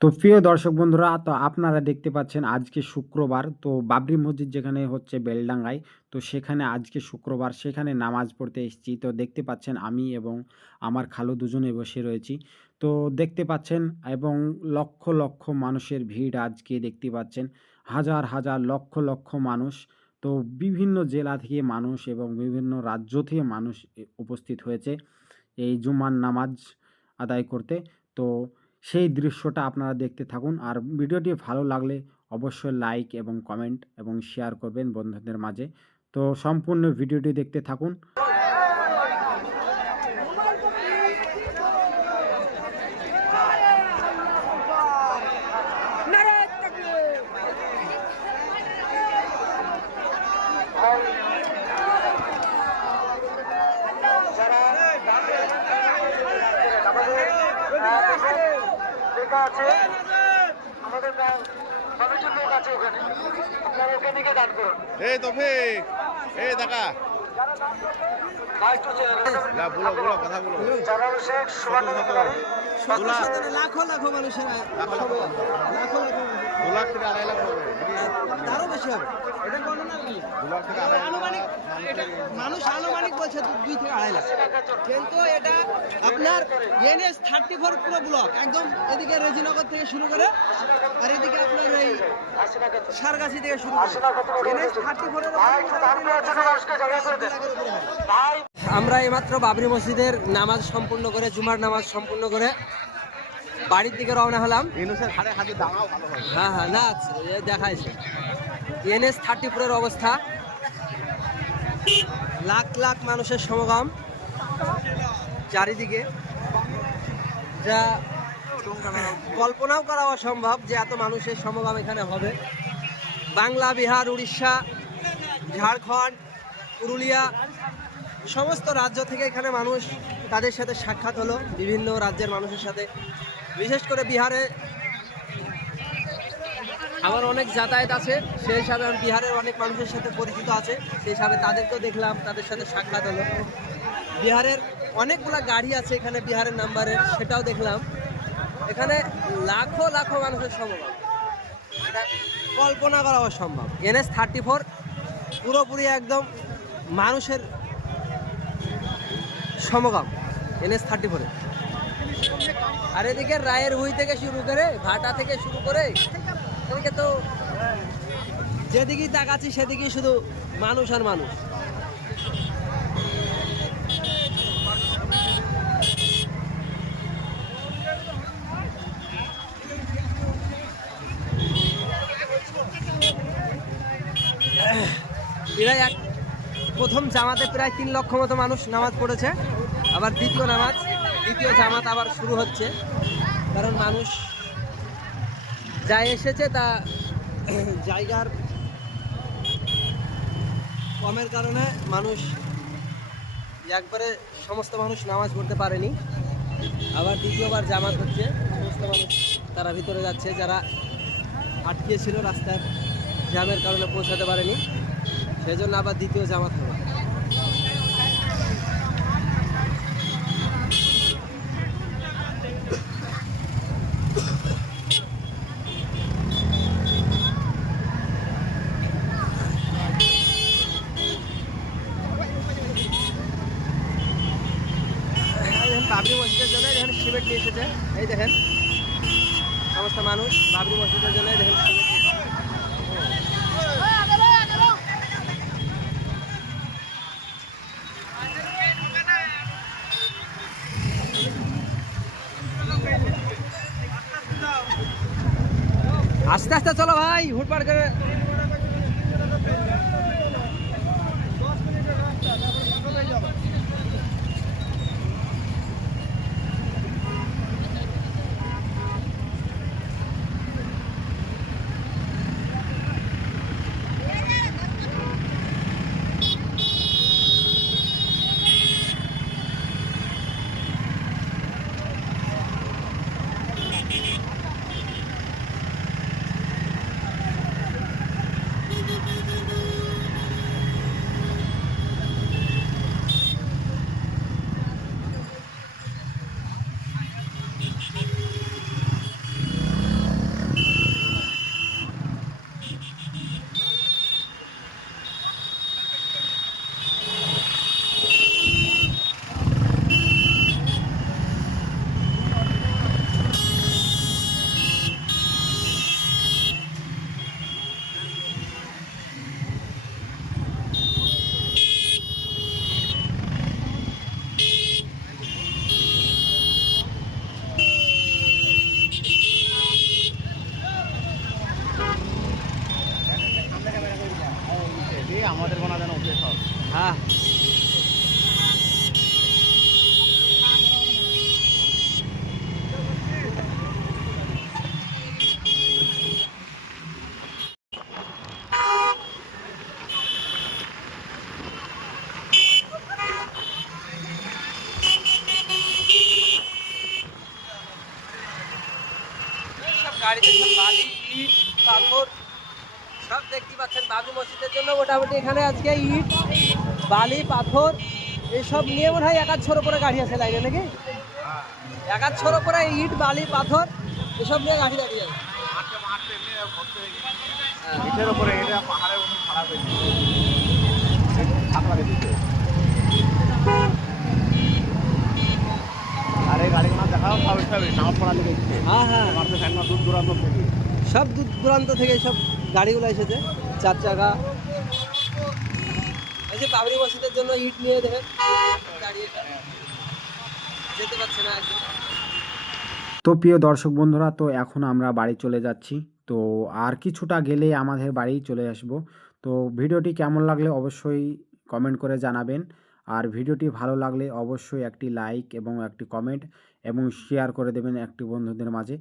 তো প্রিয় দর্শক বন্ধুরা, তো আপনারা দেখতে পাচ্ছেন আজকে শুক্রবার। তো বাবরি মসজিদ যেখানে হচ্ছে বেলডাঙ্গায়, তো সেখানে আজকে শুক্রবার সেখানে নামাজ পড়তে এসেছি। তো দেখতে পাচ্ছেন আমি এবং আমার খালু দুজনে বসে রয়েছি। তো দেখতে পাচ্ছেন এবং লক্ষ লক্ষ মানুষের ভিড় আজকে দেখতে পাচ্ছেন। হাজার হাজার লক্ষ লক্ষ মানুষ। তো বিভিন্ন জেলা থেকে মানুষ এবং বিভিন্ন রাজ্য থেকে মানুষ উপস্থিত হয়েছে এই জুমার নামাজ আদায় করতে। তো সেই দৃশ্যটা আপনারা দেখতে থাকুন। আর ভিডিওটি ভালো লাগলে অবশ্যই লাইক এবং কমেন্ট এবং শেয়ার করবেন বন্ধুদের মাঝে। তো সম্পূর্ণ ভিডিওটি দেখতে থাকুন। আমাদের কমিটির লোক আছে ওখানে, আপনারা ওখানে গিয়ে দান করুন। এই তৌফিক, এই দেখা জানাবো শেখ সুবর্ণচন্দ্র লাখো লাখো মানুষের দু লাখ থেকে আড়াই লাখ হবে, তারও বেশি হবে। এটা গণনা কি? 2 লাখ থেকে আড়াই লাখ আনুমানিক, মানুষ আনুমানিক বলছে 2 থেকে আড়াই লাখ, কিন্তু এটা আপনার NH 34 পুরো ব্লক একদম। এদিকে রেজিনগর থেকে শুরু করে আর এদিকে আপনার এই সারগাছি থেকে শুরু করে NH 34 এর আমরা এইমাত্র বাবরি মসজিদের নামাজ সম্পূর্ণ করে, জুমার নামাজ সম্পূর্ণ করে বাড়ির দিকে রওনা হলাম। ইউনুসের হাড়ে হাতে দাঁড়াও ভালো হবে। হ্যাঁ না দেখাইছে NH 34 এর অবস্থা। লাখ লাখ মানুষের সমাগম চারিদিকে, যা কল্পনাও করা অসম্ভব যে এত মানুষের সমাগম এখানে হবে। বাংলা, বিহার, উড়িষ্যা, ঝাড়খণ্ড, পুরুলিয়া সমস্ত রাজ্য থেকে এখানে মানুষ, তাদের সাথে সাক্ষাৎ হলো। বিভিন্ন রাজ্যের মানুষের সাথে, বিশেষ করে বিহারে আমার অনেক যাতায়াত আছে, সেই হিসাবে আমি বিহারের অনেক মানুষের সাথে পরিচিত আছে, সেই হিসাবে তাদেরকেও দেখলাম, তাদের সাথে সাক্ষাৎ হলো। বিহারের অনেকগুলা গাড়ি আছে এখানে বিহারের নাম্বারের, সেটাও দেখলাম। এখানে লাখো লাখো মানুষের সমাগম, এটা কল্পনা করা অসম্ভব। NH 34 পুরোপুরি একদম মানুষের সমাগম NH 34 এ। আর এদিকে রায়ের হুই থেকে শুরু করে, ভাটা থেকে শুরু করে, এদিকে তো যেদিকেই তাকাচ্ছি সেদিকেই শুধু মানুষ আর মানুষ। এরা প্রথম জামাতে প্রায় 3 লক্ষ মতো মানুষ নামাজ পড়েছে, আবার দ্বিতীয় জামাত আবার শুরু হচ্ছে। কারণ মানুষ যা এসেছে তা জায়গার কমের কারণে মানুষ একবারে সমস্ত মানুষ নামাজ পড়তে পারেনি। আবার দ্বিতীয়বার জামাত হচ্ছে, সমস্ত মানুষ তারা ভিতরে যাচ্ছে, যারা আটকিয়েছিল রাস্তার জ্যামের কারণে পৌঁছাতে পারেনি, সেই জন্য আবার দ্বিতীয় জামাত হবে। বাবরি মসজিদের জন্য দেখেন সিমেন্ট নিয়ে এসেছে, এই দেখেন সমস্ত মানুষ বাবরি মসজিদের জন্য দেখেন সিমেন্ট নিয়ে এসেছে। আস্তে আস্তে চলো ভাই, হুটপাট করে। গাড়িতে সব বালি ইট পাথর সব দেখতে পাচ্ছেন বাবরি মসজিদের জন্য মোটামুটি এখানে আজকে ইট বালি পাথর এইসব নিয়ে মনে হয় 1-2 করে গাড়ি আছে লাইনে নাকি 1-2 করে ইট বালি পাথর এসব নিয়ে গাড়ি দাঁড়িয়ে আছে ইটের উপরে এটা পাহাড়ের মতো খারাপ হয়েছে আপনাদের দিকে আরে গাড়িগুলো দেখাও সব সব নামাজ পড়া লেগে গেছে হ্যাঁ হ্যাঁ আমার তো ফ্যান দূর দূরান্ত থেকে সব দূর দূরান্ত থেকে সব গাড়িগুলো এসেছে 4 চাকা এই যে বাবরি মসজিদের জন্য ইট নিয়ে দেখেন দাঁড়িয়ে যেতে পারছে না একদম। তো প্রিয় দর্শক বন্ধুরা, তো এখন আমরা বাড়ি চলে যাচ্ছি। তো আর কিছুটা গেলেই আমাদের বাড়ি চলে আসব। তো ভিডিওটি কেমন লাগলে অবশ্যই কমেন্ট করে জানাবেন। আর ভিডিওটি ভালো লাগলে অবশ্যই একটি লাইক এবং একটি কমেন্ট এবং শেয়ার করে দেবেন একটি বন্ধুদের মাঝে।